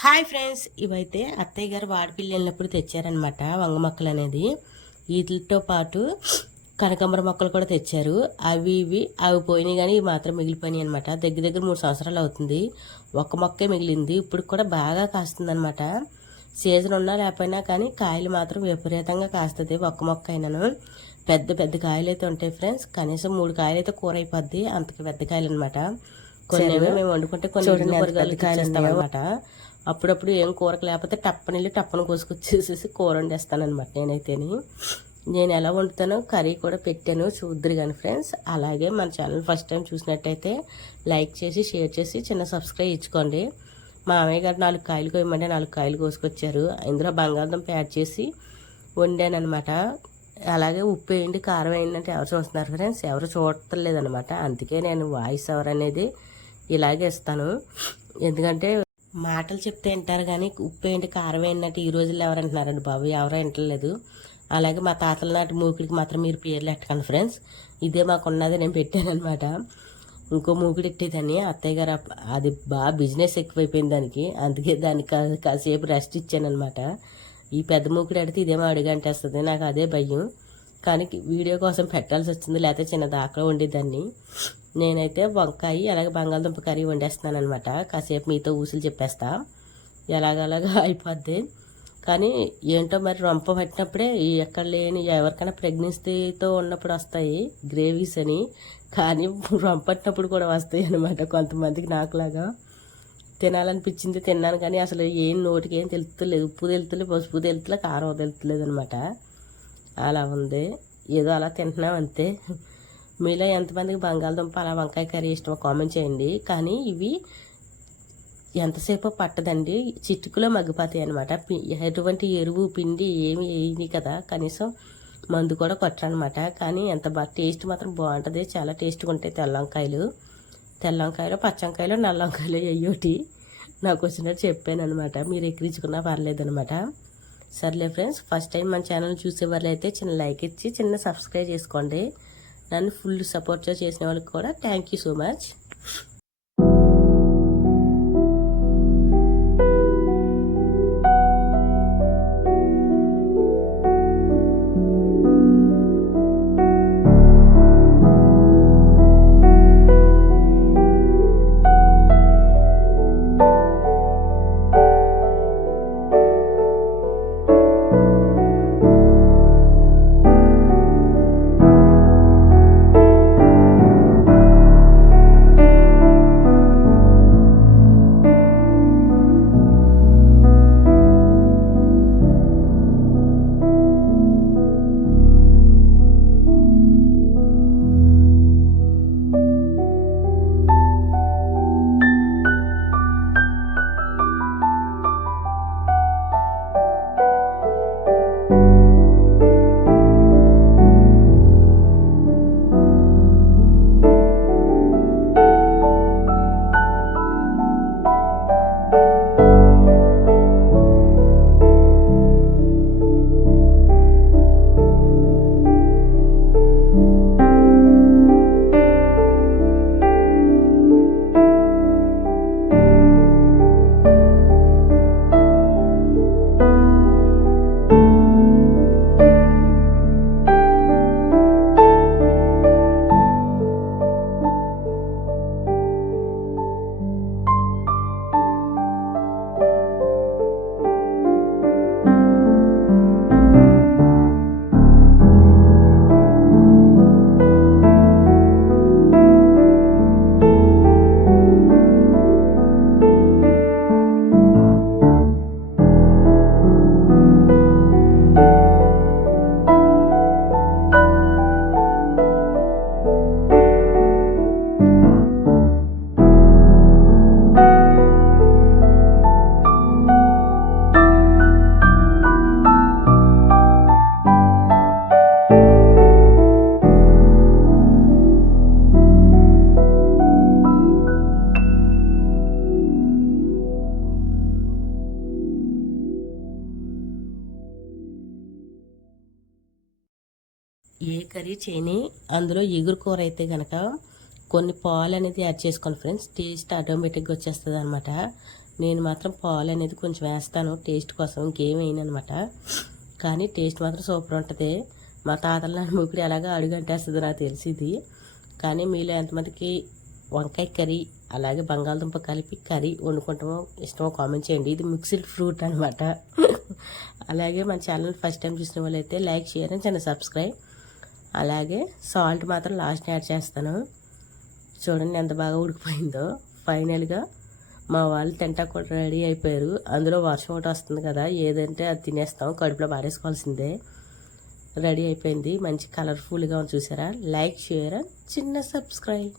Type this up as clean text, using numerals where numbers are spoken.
Hi friends, ఇవైతే అత్తయ్య గారు వాడిపిల్లి వెళ్ళినప్పుడు తెచ్చారనమాట వంగ మొక్కలు అనేది. వీటితో పాటు కనకాంబర మొక్కలు కూడా తెచ్చారు. అవి పోయినాయి, కానీ ఇవి మాత్రం మిగిలిపోయినాయి అనమాట. దగ్గర దగ్గర 3 సంవత్సరాలు అవుతుంది. ఒక్క మొక్కే మిగిలింది. ఇప్పుడు కూడా బాగా కాస్తుంది అనమాట. సీజన్ ఉన్నా లేకపోయినా కానీ కాయలు మాత్రం విపరీతంగా కాస్తుంది. ఒక్క మొక్క అయినాను పెద్ద పెద్ద కాయలు అయితే ఉంటాయి ఫ్రెండ్స్. కనీసం 3 కాయలు అయితే కూర అయిపోద్ది, అంతకి పెద్ద కాయలు అనమాట. కొన్ని మేము వండుకుంటే కొన్ని కాయలు ఇస్తామన్నమాట. అప్పుడప్పుడు ఏం కూరకు లేకపోతే టప్పని కోసుకొచ్చేసేసి కూర వండేస్తానమాట. నేను ఎలా వండుతానో కర్రీ కూడా పెట్టాను, చూద్దరు కానీ ఫ్రెండ్స్. అలాగే మన ఛానల్ ఫస్ట్ టైం చూసినట్టయితే లైక్ చేసి షేర్ చేసి చిన్న సబ్స్క్రైబ్ ఇచ్చుకోండి. మా మామయ్య గారు 4 కాయలు కోయమంటే 4 కాయలు కోసుకొచ్చారు. ఇందులో బంగాళదుంప యాడ్ చేసి వండానమాట. అలాగే ఉప్పు వేయండి, కారం వేయండి అంటే ఎవరు చూస్తున్నారు ఫ్రెండ్స్? ఎవరు చూడలేదనమాట. అందుకే నేను వాయిస్ ఓవర్ అనేది ఇలాగే ఇస్తాను. ఎందుకంటే మాటలు చెప్తే వింటారు కానీ ఉప్పు ఏంటి కారం ఏంటంటే ఈ రోజుల్లో ఎవరు అంటున్నారండి బాబు, ఎవరో వింటలేదు. అలాగే మా తాతల నాటి మూకుడికి మాత్రం మీరు పేర్లు ఎట్టకండి ఫ్రెండ్స్. ఇదే మాకున్నది, నేను పెట్టాను అనమాట. ఇంకో మూకుడు ఎట్టేదాన్ని అత్తయ్య గారు, అది బాగా బిజినెస్ ఎక్కువైపోయింది దానికి. అందుకే దానికి కాసేపు రెస్ట్ ఇచ్చానమాట. ఈ పెద్ద మూకుడు అడిగితే ఇదేమో అడుగంటేస్తుంది, నాకు అదే భయం. కానీ వీడియో కోసం పెట్టాల్సి వచ్చింది, లేకపోతే చిన్న దాకా వండేదాన్ని. నేనైతే వంకాయ అలాగే బంగాళదుంప కర్రీ వండేస్తున్నాను అనమాట. కాసేపు మీతో ఊసులు చెప్పేస్తా, ఎలాగలాగా అయిపోద్ది. కానీ ఏంటో మరి రొంప పట్టినప్పుడే ఎక్కడ లేని ఎవరికైనా ప్రెగ్నెన్సీతో ఉన్నప్పుడు వస్తాయి గ్రేవీస్ అని, కానీ రొంప పట్టినప్పుడు కూడా వస్తాయి అనమాట కొంతమందికి. నాకులాగా తినాలనిపించింది, తిన్నాను. కానీ అసలు ఏం నోటికి ఏం తెలుస్తలేదు. ఉప్పు తెలుస్తలేదు, పసుపు తెలుస్తలేదు, కారం తెలుస్తలేదు అనమాట. అలా ఉంది, ఏదో అలా తింటున్నాం అంతే. మీలో ఎంతమందికి బంగాళదుంప అలా వంకాయ కర్రీ ఇష్టమో కామెంట్ చేయండి. కానీ ఇవి ఎంతసేపు పట్టదండి, చిటుకులో మగ్గిపోతాయి అనమాట. ఎటువంటి ఎరువు పిండి ఏమి వేయని కదా, కనీసం మందు కూడా కొట్టరనమాట. కానీ ఎంత బాగా టేస్ట్ మాత్రం బాగుంటుంది, చాలా టేస్ట్గా ఉంటాయి. తెల్ల వంకాయలు, పచ్చ వంకాయలు, నల్ల వంకాయలు అయ్యోటి నాకు వచ్చినట్టు చెప్పాను అనమాట. మీరు ఎక్కిరించుకున్నా పర్లేదనమాట. సర్లే ఫ్రెండ్స్, ఫస్ట్ టైం మన ఛానల్ చూసే వాళ్ళు అయితే చిన్న లైక్ ఇచ్చి చిన్న సబ్స్క్రైబ్ చేసుకోండి. నన్ను ఫుల్ సపోర్ట్ చేసిన వాళ్ళకి కూడా thank you so much. A curry చేయని అందులో ఎగురు కూర అయితే కనుక కొన్ని పాలు అనేది యాడ్ చేసుకోండి ఫ్రెండ్స్. టేస్ట్ ఆటోమేటిక్గా వచ్చేస్తుంది అనమాట. నేను మాత్రం పాలు అనేది కొంచెం వేస్తాను టేస్ట్ కోసం, ఇంకేం వేయను అనమాట. కానీ టేస్ట్ మాత్రం సూపర్ ఉంటుంది. మా తాతల నాన్న ముగ్గురు ఎలాగో అడుగంటేస్తుంది నాకు తెలిసింది. కానీ మీలో ఎంతమందికి వంకాయ కర్రీ అలాగే బంగాళదుంప కలిపి కర్రీ వండుకుంటామో ఇష్టమో కామెంట్ చేయండి. ఇది మిక్స్డ్ ఫ్రూట్ అనమాట. అలాగే మన ఛానల్ ఫస్ట్ టైం చూసిన వాళ్ళైతే లైక్, షేర్ అండ్ చిన్న సబ్స్క్రైబ్. అలాగే సాల్ట్ మాత్రం లాస్ట్ యాడ్ చేస్తాను. చూడండి ఎంత బాగా ఉడికిపోయిందో. ఫైనల్గా మా వాళ్ళు తింటా కూడా రెడీ అయిపోయారు. అందులో వర్షం ఒకటి వస్తుంది కదా, ఏదంటే అది తినేస్తాం, కడుపులో పారేసుకోవాల్సిందే. రెడీ అయిపోయింది, మంచి కలర్ఫుల్గా ఉంది చూసారా. లైక్, షేర్ అండ్ చిన్న సబ్స్క్రైబ్.